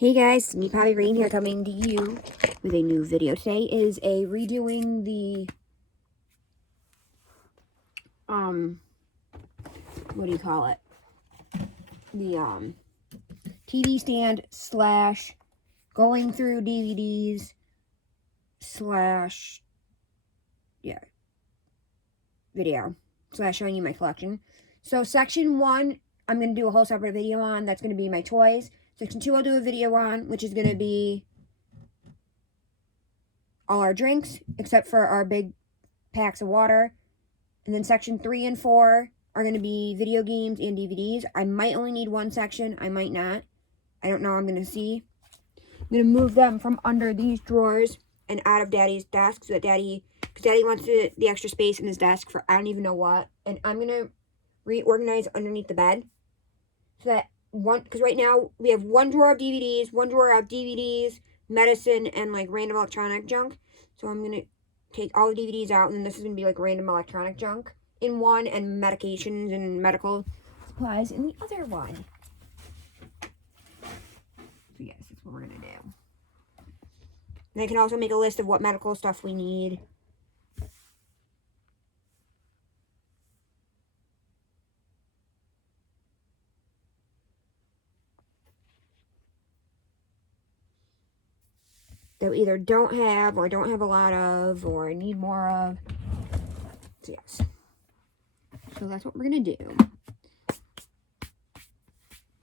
Hey guys, me Poppy Green here coming to you with a new video. Today is a redoing the, what do you call it? The, TV stand slash going through DVDs slash, video slash showing you my collection. So section 1, I'm going to do a whole separate video on. That's going to be my toys. Section 2, I'll do a video on, which is going to be all our drinks, except for our big packs of water. And then section 3 and 4 are going to be video games and DVDs. I might only need one section. I might not. I don't know. I'm going to see. I'm going to move them from under these drawers and out of Daddy's desk so that because Daddy wants the extra space in his desk for I don't even know what. And I'm going to reorganize underneath the bed so that because right now we have one drawer of DVDs, medicine, and like random electronic junk. So I'm going to take all the DVDs out, and then this is going to be like random electronic junk in one, and medications and medical supplies in the other one. So yes, that's what we're going to do. And I can also make a list of what medical stuff we need. That we either don't have, or don't have a lot of, or need more of. So yes. So that's what we're going to do.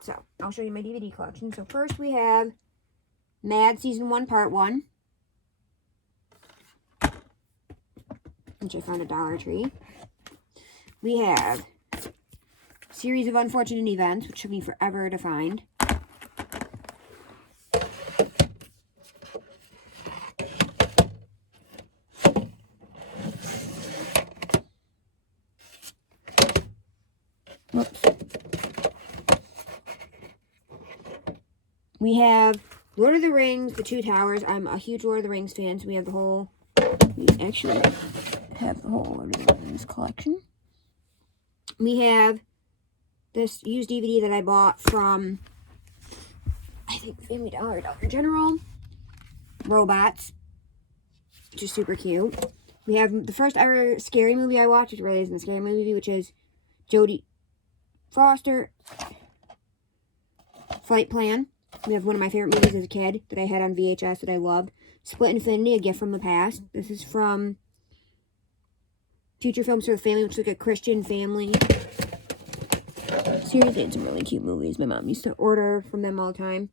So, I'll show you my DVD collection. So first we have Mad Season 1 Part 1. Which I found at Dollar Tree. We have Series of Unfortunate Events, which took me forever to find. Whoops. We have Lord of the Rings, The Two Towers. I'm a huge Lord of the Rings fan, so we have the whole... We actually have the whole Lord of the Rings collection. We have this used DVD that I bought from, I think, Family Dollar, Dollar General. Robots, which is super cute. We have the first ever scary movie I watched, which really isn't a scary movie, which is Jodie Foster, Flight Plan. We have one of my favorite movies as a kid that I had on VHS that I loved. Split Infinity, A Gift from the Past. This is from Future Films for the Family, which is like a Christian family series. They had some really cute movies. My mom used to order from them all the time.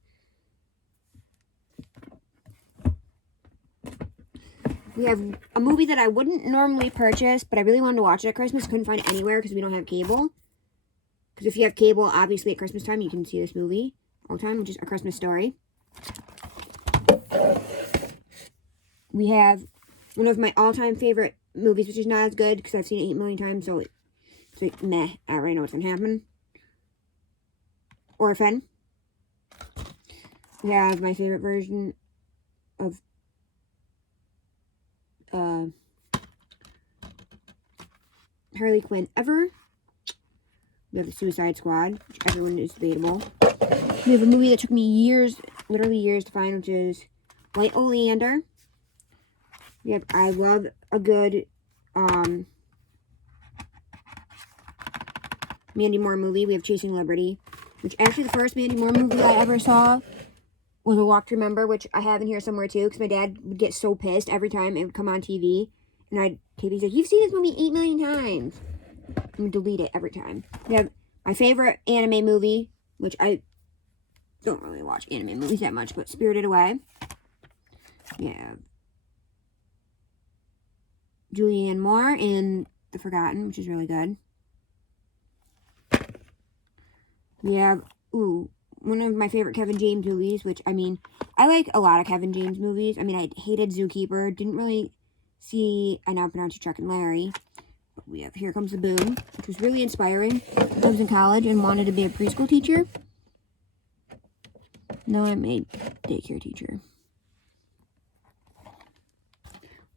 We have a movie that I wouldn't normally purchase, but I really wanted to watch it at Christmas. Couldn't find it anywhere because we don't have cable. Because if you have cable, obviously at Christmas time, you can see this movie all the time, which is A Christmas Story. We have one of my all-time favorite movies, which is not as good because I've seen it 8 million times, so it's like, meh. I already know what's going to happen. Orphan. We have my favorite version of Harley Quinn ever. We have the Suicide Squad, which everyone is debatable. We have a movie that took me years, literally years to find, which is White Oleander. We have I love a good Mandy Moore movie. We have Chasing Liberty, which actually the first Mandy Moore movie I ever saw was A Walk to Remember, which I have in here somewhere too, because my dad would get so pissed every time it would come on TV. And he's like, you've seen this movie 8 million times. And delete it every time. We have my favorite anime movie, which I don't really watch anime movies that much, but Spirited Away. We have Julianne Moore in The Forgotten, which is really good. We have, one of my favorite Kevin James movies, which, I mean, I like a lot of Kevin James movies. I mean, I hated Zookeeper. Didn't really see I Now Pronounce You Chuck and Larry. But we have Here Comes the Boom, which was really inspiring. I was in college and wanted to be a preschool teacher. No, I'm a daycare teacher.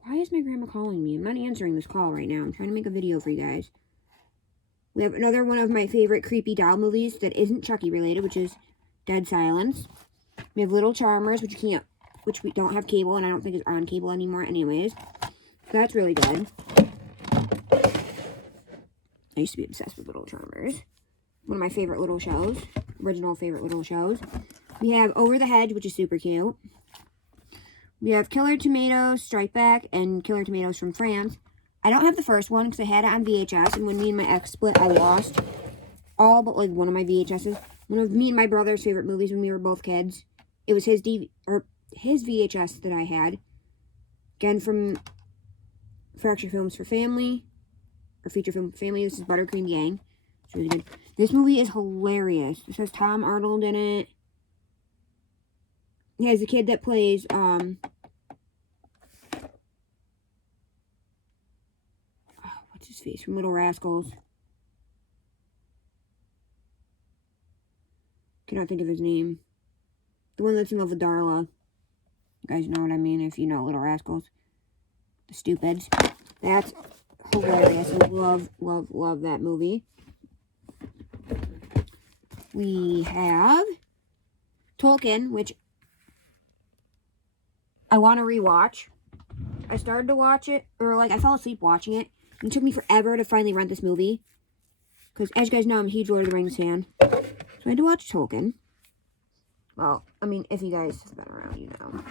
Why is my grandma calling me? I'm not answering this call right now. I'm trying to make a video for you guys. We have another one of my favorite creepy doll movies that isn't Chucky related, which is Dead Silence. We have Little Charmers, which we don't have cable, and I don't think is on cable anymore anyways. So that's really good. I used to be obsessed with Little Charmers. One of my favorite little shows. Original favorite little shows. We have Over the Hedge, which is super cute. We have Killer Tomatoes, Strike Back, and Killer Tomatoes from France. I don't have the first one because I had it on VHS, and when me and my ex split, I lost all but like one of my VHSs. One of me and my brother's favorite movies when we were both kids. It was his VHS that I had. Again, from Fracture Films for Family, or Feature Film for Family. This is Buttercream Gang. It's really good. This movie is hilarious. This has Tom Arnold in it. He has a kid that plays, what's his face? From Little Rascals. Cannot think of his name. The one that's in love with Darla. You guys know what I mean if you know Little Rascals. The Stupids. That's hilarious. I love, love, love that movie. We have Tolkien, which I want to rewatch. I started to watch it, or like I fell asleep watching it. And it took me forever to finally rent this movie. Because as you guys know, I'm a huge Lord of the Rings fan. So I had to watch Tolkien. Well, I mean, if you guys have been around, you know.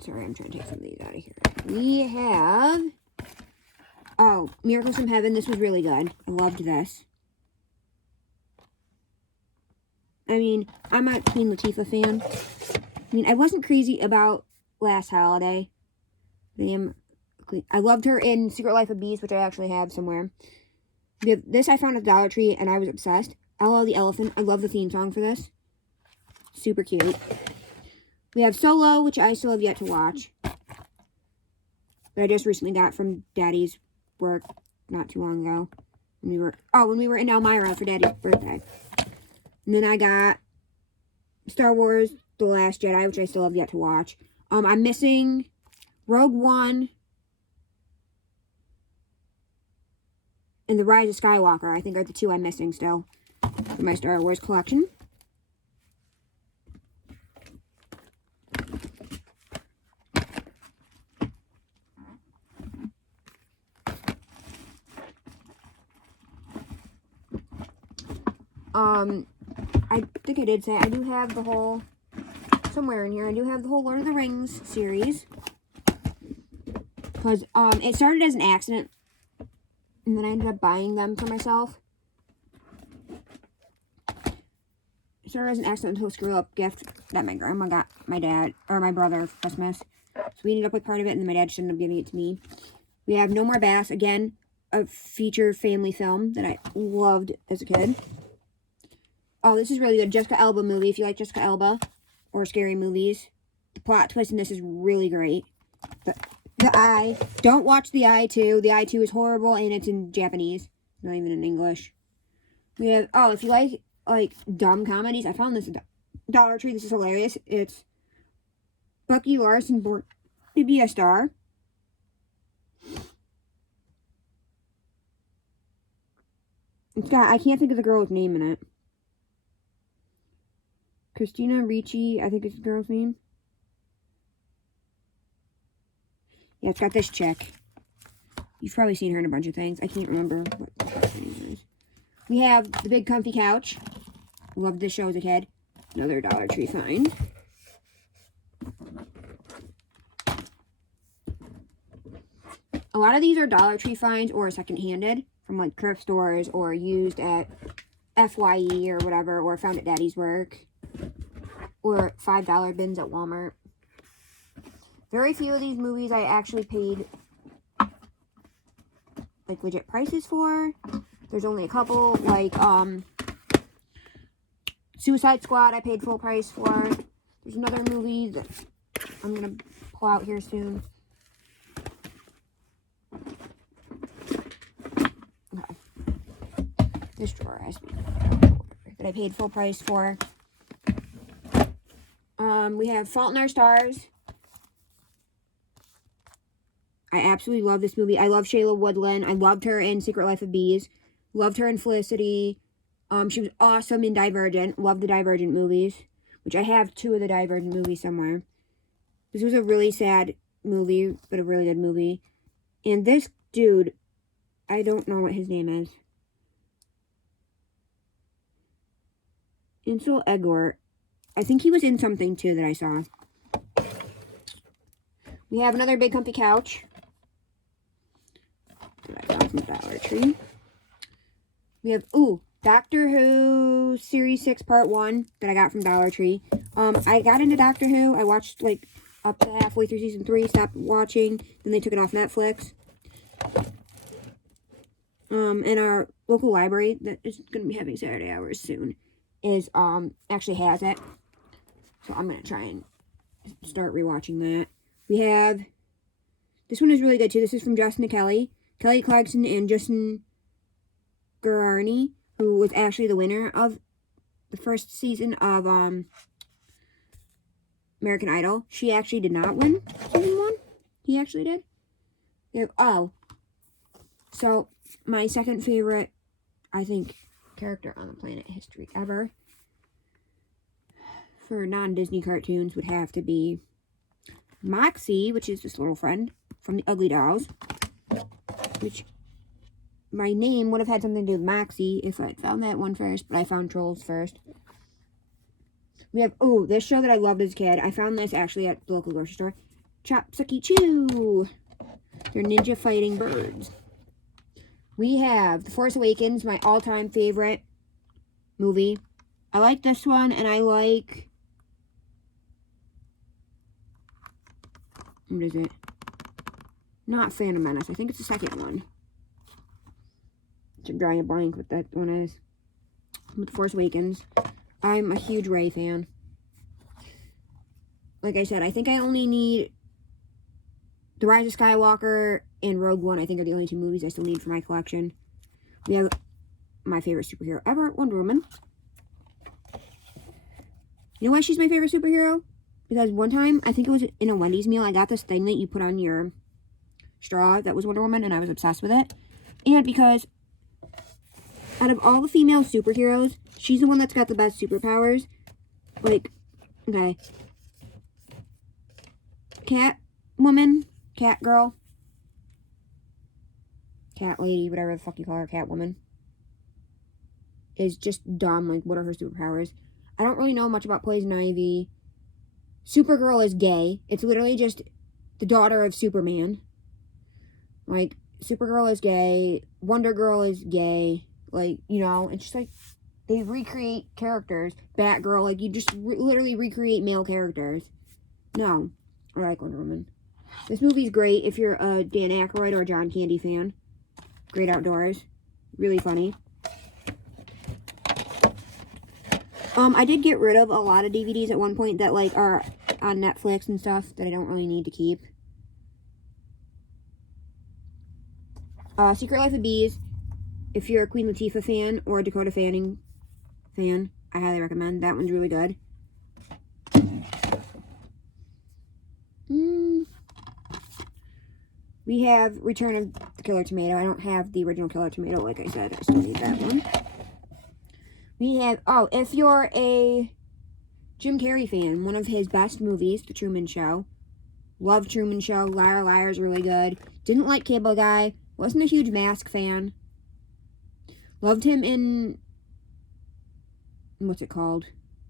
Sorry, I'm trying to take some of these out of here. We have... Oh, Miracles from Heaven. This was really good. I loved this. I mean, I'm a Queen Latifah fan. I mean, I wasn't crazy about Last Holiday. I loved her in Secret Life of Bees, which I actually have somewhere. This I found at Dollar Tree, and I was obsessed. Ella the Elephant. I love the theme song for this. Super cute. We have Solo, which I still have yet to watch. But I just recently got from Daddy's work not too long ago. When we were in Elmira for Daddy's birthday. And then I got Star Wars The Last Jedi, which I still have yet to watch. I'm missing Rogue One and The Rise of Skywalker. I think are the two I'm missing still for my Star Wars collection. I think I did say I do have the whole, somewhere in here, I do have the whole Lord of the Rings series. Because, it started as an accident, and then I ended up buying them for myself. It started as an accidental screw-up gift that my grandma got my dad, or my brother for Christmas. So we ended up with part of it, and then my dad just ended up giving it to me. We have No More Bass, again, a feature family film that I loved as a kid. Oh, this is really good. Jessica Alba movie. If you like Jessica Alba or scary movies, the plot twist in this is really great. The Eye. Don't watch The Eye 2. The Eye 2 is horrible, and it's in Japanese. Not even in English. We have, oh, if you like dumb comedies, I found this at Dollar Tree. This is hilarious. It's Bucky Larson born to be a star. It's got, I can't think of the girl's name in it. Christina Ricci, I think is the girl's name. Yeah, it's got this chick. You've probably seen her in a bunch of things. I can't remember what her name is. We have The Big Comfy Couch. Loved this show as a kid. Another Dollar Tree find. A lot of these are Dollar Tree finds or second-handed from like thrift stores or used at FYE or whatever, or found at Daddy's work. Or $5 bins at Walmart. Very few of these movies I actually paid like legit prices for. There's only a couple, like Suicide Squad I paid full price for. There's another movie that I'm gonna pull out here soon. Okay. This drawer has me that I paid full price for. We have Fault in Our Stars. I absolutely love this movie. I love Shayla Woodland. I loved her in Secret Life of Bees. Loved her in Felicity. She was awesome in Divergent. Loved the Divergent movies, which I have 2 of the Divergent movies somewhere. This was a really sad movie, but a really good movie. And this dude, I don't know what his name is. Ansel Elgort. I think he was in something too that I saw. We have another big comfy couch that I got from Dollar Tree. We have, Doctor Who Series 6 Part 1 that I got from Dollar Tree. I got into Doctor Who. I watched, like, up to halfway through Season 3, stopped watching, then they took it off Netflix. And our local library that is going to be having Saturday hours soon is, actually has it. So I'm going to try and start rewatching that. We have, this one is really good too. This is from Justin and Kelly Clarkson and Justin Guarani, who was actually the winner of the first season of American Idol. She actually did not win season 1. He actually did. We have, so my second favorite, I think, character on the planet history ever for non-Disney cartoons would have to be Moxie, which is this little friend from the Ugly Dolls, which my name would have had something to do with Moxie if I had found that one first, but I found Trolls first. We have, this show that I loved as a kid. I found this actually at the local grocery store. Chop, Sucky, Chew. They're ninja fighting birds. We have The Force Awakens, my all-time favorite movie. I like this one, and I like... What is it? Not Phantom Menace. I think it's the second one. I'm drawing a blank what that one is. With The Force Awakens. I'm a huge Rey fan. Like I said, I think I only need The Rise of Skywalker and Rogue One. I think are the only 2 movies I still need for my collection. We have my favorite superhero ever, Wonder Woman. You know why she's my favorite superhero? Because one time, I think it was in a Wendy's meal, I got this thing that you put on your straw that was Wonder Woman, and I was obsessed with it. And because out of all the female superheroes, she's the one that's got the best superpowers. Like, okay. Catwoman, Catgirl, Cat Lady, whatever the fuck you call her, Catwoman, is just dumb. Like, what are her superpowers? I don't really know much about Poison Ivy. Supergirl is gay. It's literally just the daughter of Superman. Like, Supergirl is gay. Wonder Girl is gay. Like, you know, it's just like, they recreate characters. Batgirl, like, you just literally recreate male characters. No. I like Wonder Woman. This movie's great if you're a Dan Aykroyd or a John Candy fan. Great outdoors. Really funny. I did get rid of a lot of DVDs at one point that, like, are on Netflix and stuff that I don't really need to keep. Secret Life of Bees. If you're a Queen Latifah fan or a Dakota Fanning fan, I highly recommend. That one's really good. We have Return of the Killer Tomato. I don't have the original Killer Tomato, like I said. I still need that one. We have, if you're a Jim Carrey fan, one of his best movies, The Truman Show. Love Truman Show. Liar Liar's really good. Didn't like Cable Guy. Wasn't a huge Mask fan. Loved him in, what's it called?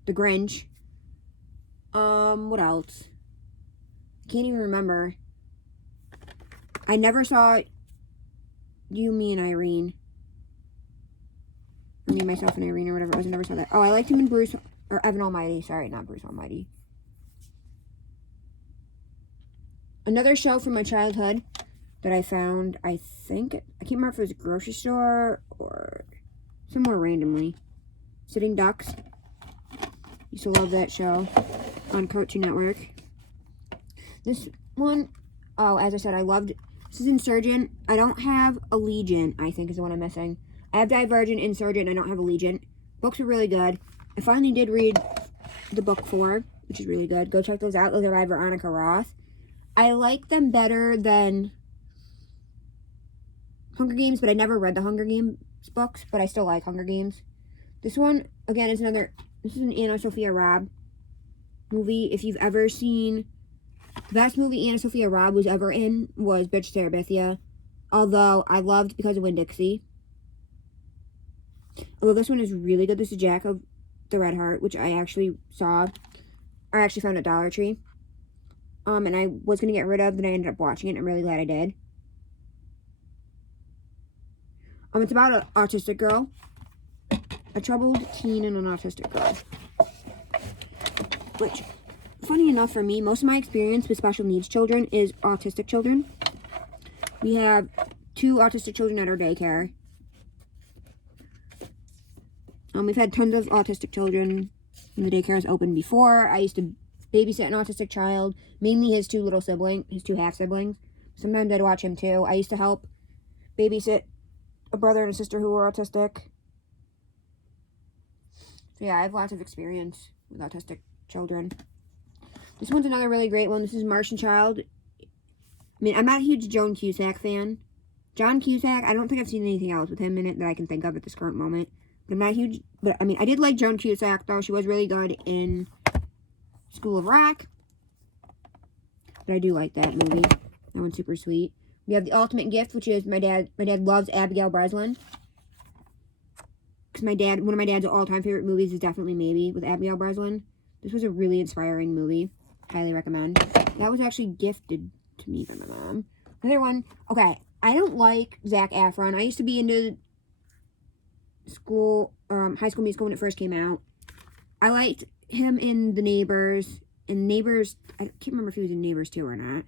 The Grinch. What else? Can't even remember. I never saw You, Me, and Irene. Or Me, Myself, and Irene, or whatever it was. I never saw that. Oh, I liked him in Bruce, or Evan Almighty. Sorry, not Bruce Almighty. Another show from my childhood that I found, I think, I can't remember if it was a grocery store or somewhere randomly. Sitting Ducks. Used to love that show on Cartoon Network. This one, as I said, I loved, this is Insurgent. I don't have Allegiant, I think is the one I'm missing. I have Divergent, Insurgent, and I don't have Allegiant. Books are really good. I finally did read the book 4, which is really good. Go check those out. Those are by Veronica Roth. I like them better than Hunger Games, but I never read the Hunger Games books, but I still like Hunger Games. This one, again, is this is an Anna Sophia Robb movie. If you've ever seen, the best movie Anna Sophia Robb was ever in was Bitch Terabithia. Although, I loved Because of Winn-Dixie. Although this one is really good. This is Jack of the Red Heart, which I actually found at Dollar Tree. And I was going to get rid of, then I ended up watching it, and I'm really glad I did. It's about an autistic girl. A troubled teen and an autistic girl. Which, funny enough for me, most of my experience with special needs children is autistic children. We have 2 autistic children at our daycare. We've had tons of autistic children when the daycare is open before. I used to babysit an autistic child, mainly his 2 half-siblings. Sometimes I'd watch him too. I used to help babysit a brother and a sister who were autistic. So yeah, I have lots of experience with autistic children. This one's another really great one. This is Martian Child. I mean, I'm not a huge Joan Cusack fan. John Cusack, I don't think I've seen anything else with him in it that I can think of at this current moment. But I'm not huge, but I mean, I did like Joan Cusack, though. She was really good in School of Rock. But I do like that movie. That one's super sweet. We have The Ultimate Gift, which is my dad loves Abigail Breslin. Because one of my dad's all-time favorite movies is definitely Maybe with Abigail Breslin. This was a really inspiring movie. Highly recommend. That was actually gifted to me by my mom. Another one, okay, I don't like Zac Efron. I used to be into High School Musical when it first came out. I liked him in The Neighbors. In Neighbors, I can't remember if he was in Neighbors 2 or not.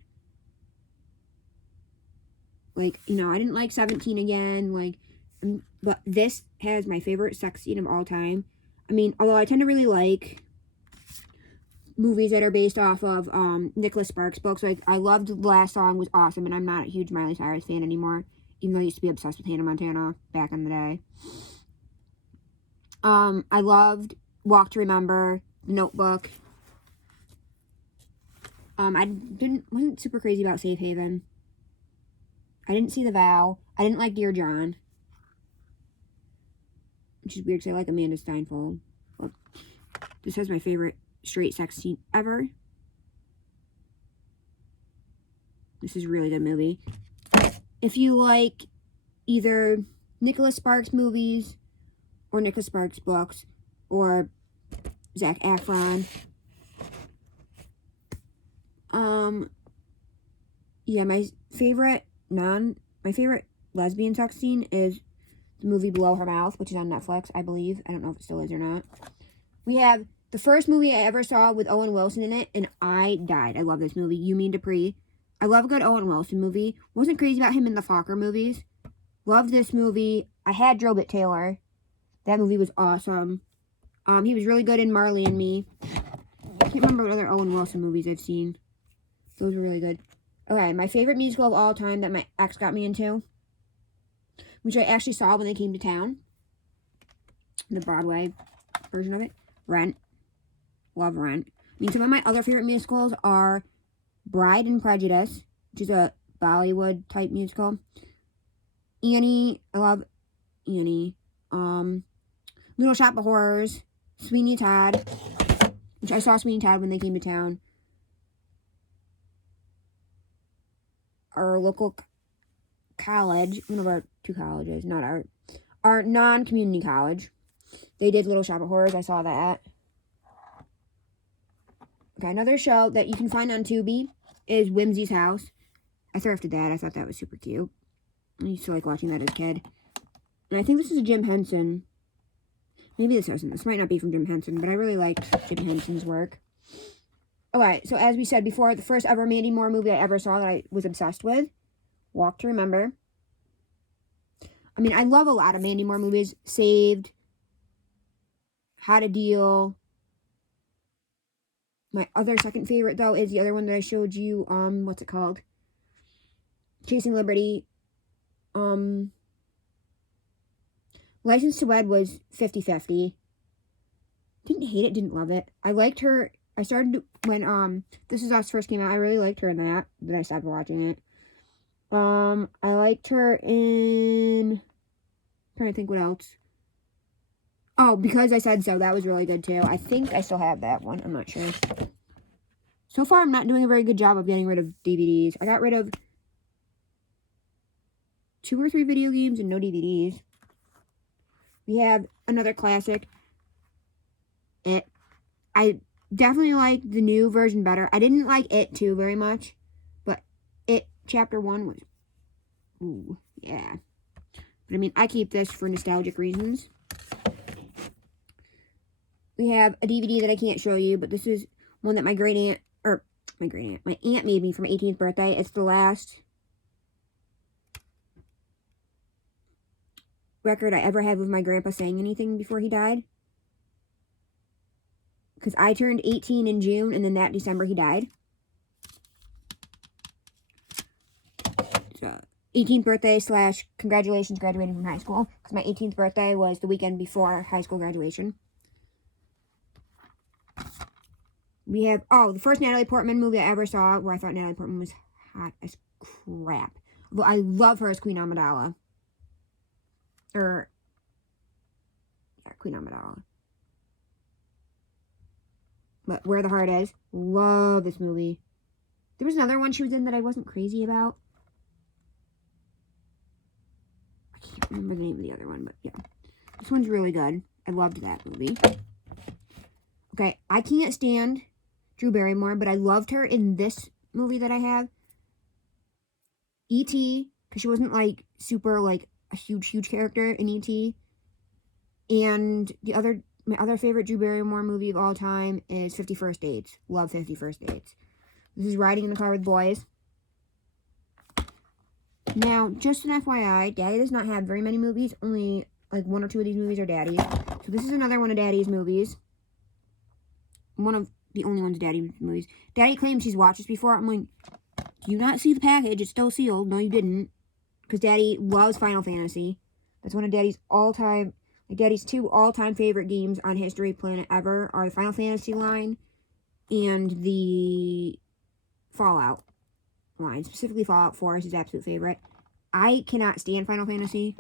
Like, you know, I didn't like 17 Again, like, but this has my favorite sex scene of all time. I mean, although I tend to really like movies that are based off of Nicholas Sparks' books. Like, I loved The Last Song was awesome, and I'm not a huge Miley Cyrus fan anymore, even though I used to be obsessed with Hannah Montana back in the day. I loved Walk to Remember, The Notebook. I wasn't super crazy about Safe Haven. I didn't see The Vow. I didn't like Dear John. Which is weird because I like Amanda Steinfeld. But this has my favorite straight sex scene ever. This is a really good movie. If you like either Nicholas Sparks movies or Nicholas Sparks books or Zac Efron. Yeah, my favorite lesbian sex scene is the movie Below Her Mouth, which is on Netflix, I believe. I don't know if it still is or not. We have the first movie I ever saw with Owen Wilson in it, and I died. I love this movie, You Mean Dupree. I love a good Owen Wilson movie. Wasn't crazy about him in the Fokker movies. Loved this movie. I had Drobit Taylor. That movie was awesome. He was really good in Marley and Me. I can't remember what other Owen Wilson movies I've seen. Those were really good. Okay, my favorite musical of all time that my ex got me into, which I actually saw when they came to town. The Broadway version of it. Rent. Love Rent. I mean, some of my other favorite musicals are Bride and Prejudice, which is a Bollywood type musical. Annie. I love Annie. Little Shop of Horrors. Sweeney Todd, which I saw Sweeney Todd when they came to town. Our local college, one of our 2 colleges, not our non-community college, they did Little Shop of Horrors. I saw that. Okay, another show that you can find on Tubi is Whimsy's House. I thrifted that. I thought that was super cute. I used to like watching that as a kid. And I think this is a Jim Henson. Maybe this isn't. This might not be from Jim Henson, but I really liked Jim Henson's work. Okay, so as we said before, the first ever Mandy Moore movie I ever saw that I was obsessed with, Walk to Remember. I mean, I love a lot of Mandy Moore movies. Saved, How to Deal. My other second favorite, though, is the other one that I showed you. What's it called? Chasing Liberty. License to Wed was 50-50. Didn't hate it, didn't love it. I liked her. I started when This Is Us first came out. I really liked her in that. Then I stopped watching it. I liked her in... I'm trying to think what else. Oh, Because I Said So. That was really good, too. I think I still have that one. I'm not sure. So far, I'm not doing a very good job of getting rid of DVDs. I got rid of 2 or 3 video games and no DVDs. We have another classic, It. I definitely like the new version better. I didn't like It 2 very much, but It Chapter 1 was... Ooh, yeah. But I mean, I keep this for nostalgic reasons. We have a DVD that I can't show you, but this is one that my aunt made me for my 18th birthday. It's the last record I ever had with my grandpa saying anything before he died. Because I turned 18 in June, and then that December he died. So, 18th birthday / congratulations graduating from high school. Because my 18th birthday was the weekend before high school graduation. We have, the first Natalie Portman movie I ever saw, where I thought Natalie Portman was hot as crap. But I love her as Queen Amidala. Queen Amidala. But Where the Heart Is, love this movie. There was another one she was in that I wasn't crazy about. I can't remember the name of the other one, but yeah. This one's really good. I loved that movie. Okay, I can't stand Drew Barrymore, but I loved her in this movie that I have. E.T., because she wasn't, like, super, like, a huge character in E.T. And my other favorite Drew Barrymore movie of all time is 50 First Dates. Love 50 First Dates. This is Riding in the Car with Boys. Now, just an FYI, Daddy does not have very many movies. Only, like, 1 or 2 of these movies are Daddy's. So this is another one of Daddy's movies. One of the only ones Daddy's movies. Daddy claims he's watched this before. I'm like, do you not see the package? It's still sealed. No, you didn't. Because Daddy loves Final Fantasy. That's one of Daddy's all-time... Like, Daddy's 2 all-time favorite games on History Planet ever are the Final Fantasy line and the Fallout line. Specifically, Fallout 4 is his absolute favorite. I cannot stand Final Fantasy.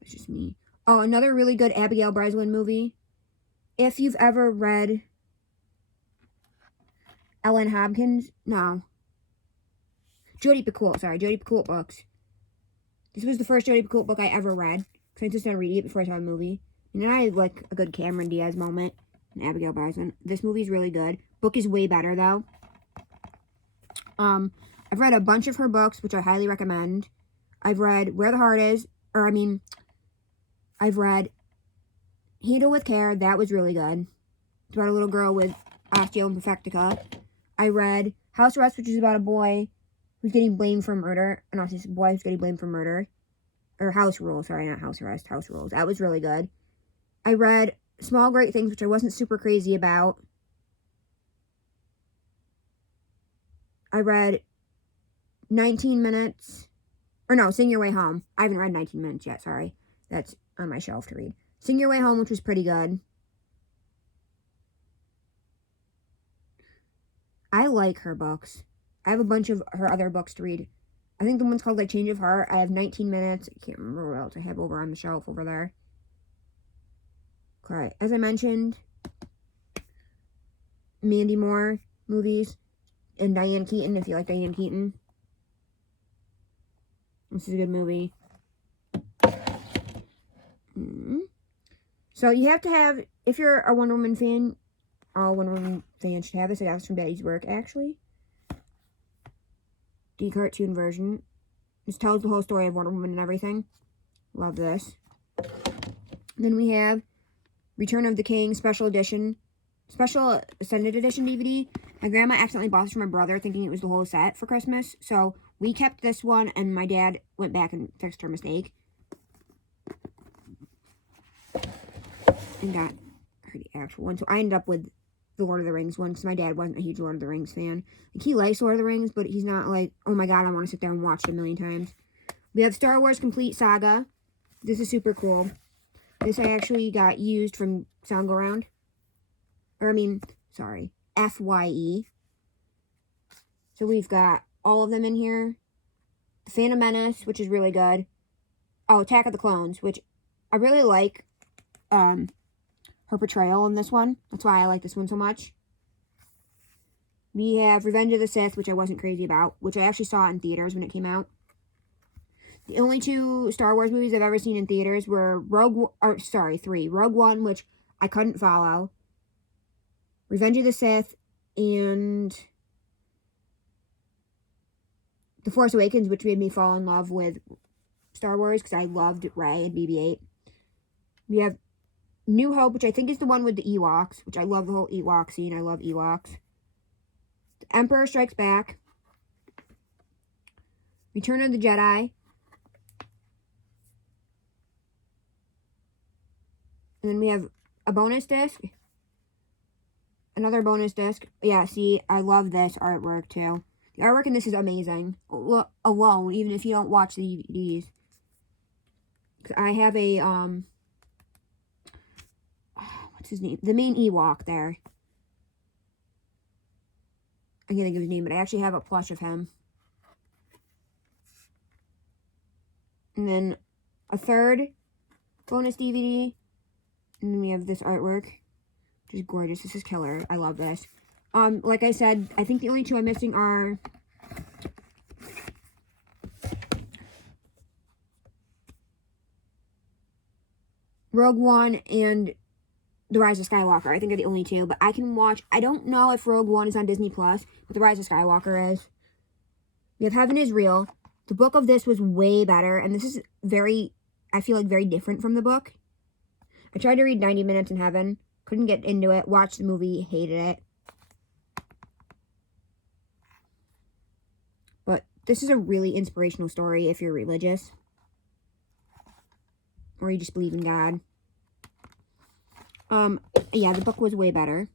It's just me. Oh, another really good Abigail Breslin movie. If you've ever read Ellen Hopkins... No. Jodi Picoult, sorry. Jodi Picoult books. This was the first Jodi Picoult book I ever read. Because I insisted on reading it before I saw the movie. And then I had, like, a good Cameron Diaz moment. And Abigail Breslin. This movie's really good. Book is way better, though. I've read a bunch of her books, which I highly recommend. I've read Where the Heart Is. I've read Handle with Care. That was really good. It's about a little girl with osteo imperfecta. I read House Arrest, which is about a boy who's getting blamed for murder. An autistic boy who's getting blamed for murder. Or House Rules, sorry, not House Arrest, House Rules. That was really good. I read Small Great Things, which I wasn't super crazy about. I read 19 Minutes. Or no, Sing Your Way Home. I haven't read 19 Minutes yet, sorry. That's on my shelf to read. Sing Your Way Home, which was pretty good. I like her books. I have a bunch of her other books to read. I think the one's called, like, Change of Heart. I have 19 Minutes. I can't remember what else I have over on the shelf over there. Okay, as I mentioned, Mandy Moore movies and Diane Keaton, if you like Diane Keaton. This is a good movie. So you have to have, if you're a Wonder Woman fan, all Wonder Woman fans should have this. I got this from Daddy's work, actually. The cartoon version. This tells the whole story of Wonder Woman and everything. Love this. Then we have Return of the King Special Edition. Special Extended Edition DVD. My grandma accidentally bought this for my brother, thinking it was the whole set for Christmas. So we kept this one, and my dad went back and fixed her mistake. And got her the actual one. So I ended up with the Lord of the Rings one, because my dad wasn't a huge Lord of the Rings fan. Like, he likes Lord of the Rings, but he's not like, oh my god, I want to sit there and watch it a million times. We have Star Wars Complete Saga. This is super cool. This I actually got used from Sound Go Round. Or, FYE. So we've got all of them in here. The Phantom Menace, which is really good. Oh, Attack of the Clones, which I really like her portrayal in this one. That's why I like this one so much. We have Revenge of the Sith, which I wasn't crazy about, which I actually saw in theaters when it came out. The only 2 Star Wars movies I've ever seen in theaters were 3. Rogue One, which I couldn't follow. Revenge of the Sith, and The Force Awakens, which made me fall in love with Star Wars because I loved Rey and BB-8. We have New Hope, which I think is the one with the Ewoks, which I love the whole Ewok scene. I love Ewoks. The Emperor Strikes Back. Return of the Jedi. And then we have a bonus disc. Another bonus disc. Yeah, see, I love this artwork too. The artwork in this is amazing. Alone, even if you don't watch the DVDs. I have a, what's his name? The main Ewok there. I can't think of his name, but I actually have a plush of him. And then a third bonus DVD. And then we have this artwork, which is gorgeous. This is killer. I love this. Like I said, I think the only 2 I'm missing are Rogue One and The Rise of Skywalker. I think are the only 2, but I can watch. I don't know if Rogue One is on Disney Plus, but The Rise of Skywalker is. We have Heaven is Real. The book of this was way better, and this is I feel like very different from the book. I tried to read 90 Minutes in Heaven, couldn't get into it, watched the movie, hated it. But this is a really inspirational story if you're religious. Or you just believe in God. Yeah, the book was way better.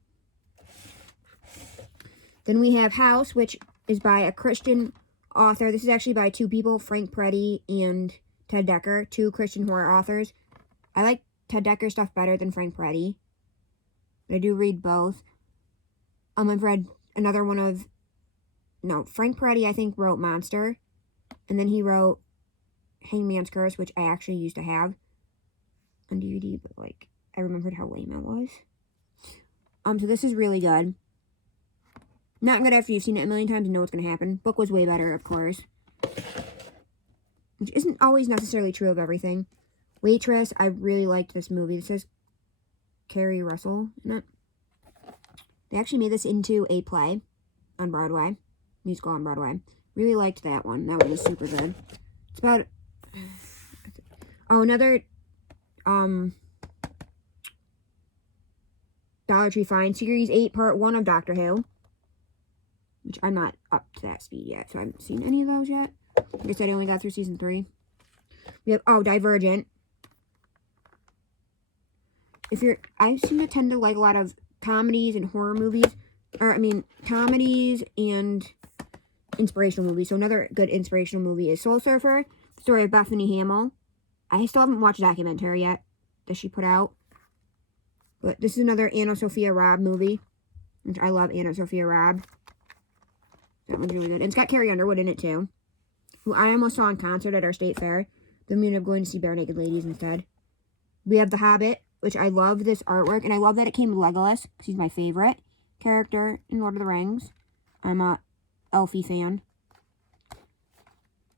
Then we have House, which is by a Christian author. This is actually by 2 people, Frank Peretti and Ted Dekker, 2 Christian horror authors. I like Ted Dekker stuff better than Frank Peretti. But I do read both. I've read another one of... No, Frank Peretti, I think, wrote Monster. And then he wrote Hangman's Curse, which I actually used to have on DVD, but, like, I remembered how lame it was. So this is really good. Not good after you've seen it a million times and know what's going to happen. Book was way better, of course. Which isn't always necessarily true of everything. Waitress, I really liked this movie. This is Carrie Russell in it. They actually made this into a play on Broadway. Musical on Broadway. Really liked that one. That one was super good. It's about... Oh, another... Dollar Tree Find. Series 8, Part 1 of Doctor Who. Which I'm not up to that speed yet, so I haven't seen any of those yet. Like I said, I only got through season 3. We have... Oh, Divergent. I seem to tend to like a lot of comedies and horror movies. Comedies and inspirational movies. So another good inspirational movie is Soul Surfer, the story of Bethany Hamill. I still haven't watched a documentary yet that she put out. But this is another Anna Sophia Robb movie. Which I love Anna Sophia Robb. That one's really good. And it's got Carrie Underwood in it too. Who I almost saw in concert at our state fair. Then we ended up going to see Bare Naked Ladies instead. We have The Hobbit, which I love this artwork. And I love that it came with Legolas, because he's my favorite character in Lord of the Rings. I'm a Elfie fan.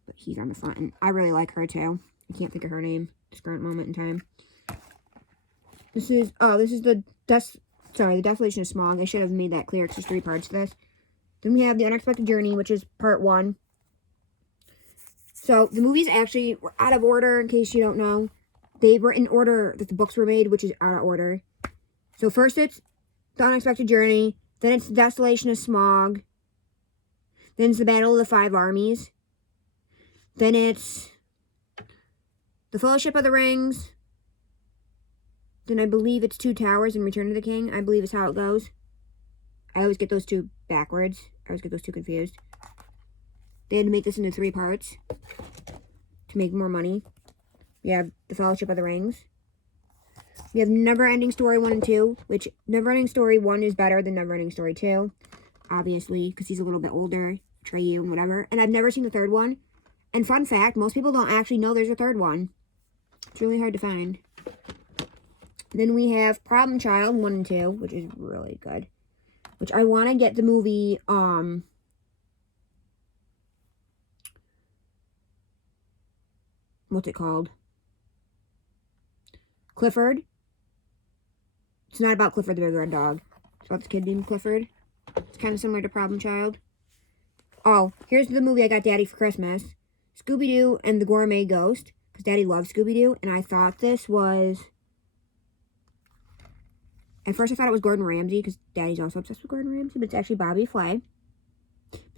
But he's on the front. And I really like her too. I can't think of her name. Just current moment in time. This is the Desolation of Smog. I should have made that clear because there's 3 parts to this. Then we have The Unexpected Journey, which is part 1. So the movies actually were out of order, in case you don't know. They were in order that the books were made, which is out of order. So first it's The Unexpected Journey. Then it's The Desolation of Smog. Then it's The Battle of the 5 Armies. Then it's The Fellowship of the Rings. Then I believe it's 2 Towers and Return of the King. I believe is how it goes. I always get those 2 backwards. I always get those 2 confused. They had to make this into 3 parts to make more money. We have The Fellowship of the Rings. We have Neverending Story 1 and 2, which Neverending Story 1 is better than Neverending Story 2. Obviously, because he's a little bit older. betray you and whatever. And I've never seen the third one. And fun fact, most people don't actually know there's a third one. It's really hard to find. Then we have Problem Child 1 and 2, which is really good. Which I want to get the movie, what's it called? Clifford. It's not about Clifford the Big Red Dog. It's about this kid named Clifford. It's kind of similar to Problem Child. Oh, here's the movie I got Daddy for Christmas. Scooby-Doo and the Gourmet Ghost. Because Daddy loves Scooby-Doo. And I thought this was... At first I thought it was Gordon Ramsay. Because Daddy's also obsessed with Gordon Ramsay. But it's actually Bobby Flay.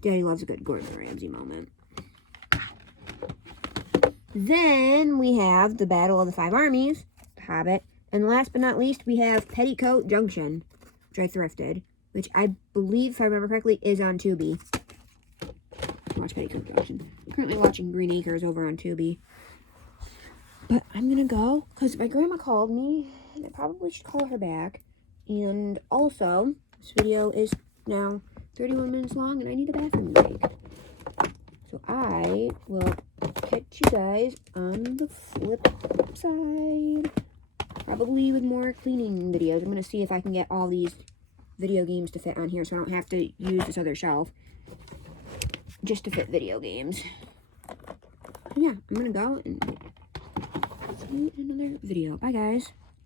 Daddy loves a good Gordon Ramsay moment. Then we have the Battle of the Five Armies. The Hobbit. And last but not least, we have Petticoat Junction. Which I thrifted. Which I believe, if I remember correctly, is on Tubi. Watch Petticoat Junction. I'm currently watching Green Acres over on Tubi. But I'm gonna go, because my grandma called me, and I probably should call her back. And also, this video is now 31 minutes long, and I need a bathroom break. So I will catch you guys on the flip side. Probably with more cleaning videos. I'm gonna see if I can get all these video games to fit on here, so I don't have to use this other shelf. Just to fit video games. Yeah, I'm gonna go and see you in another video. Bye, guys.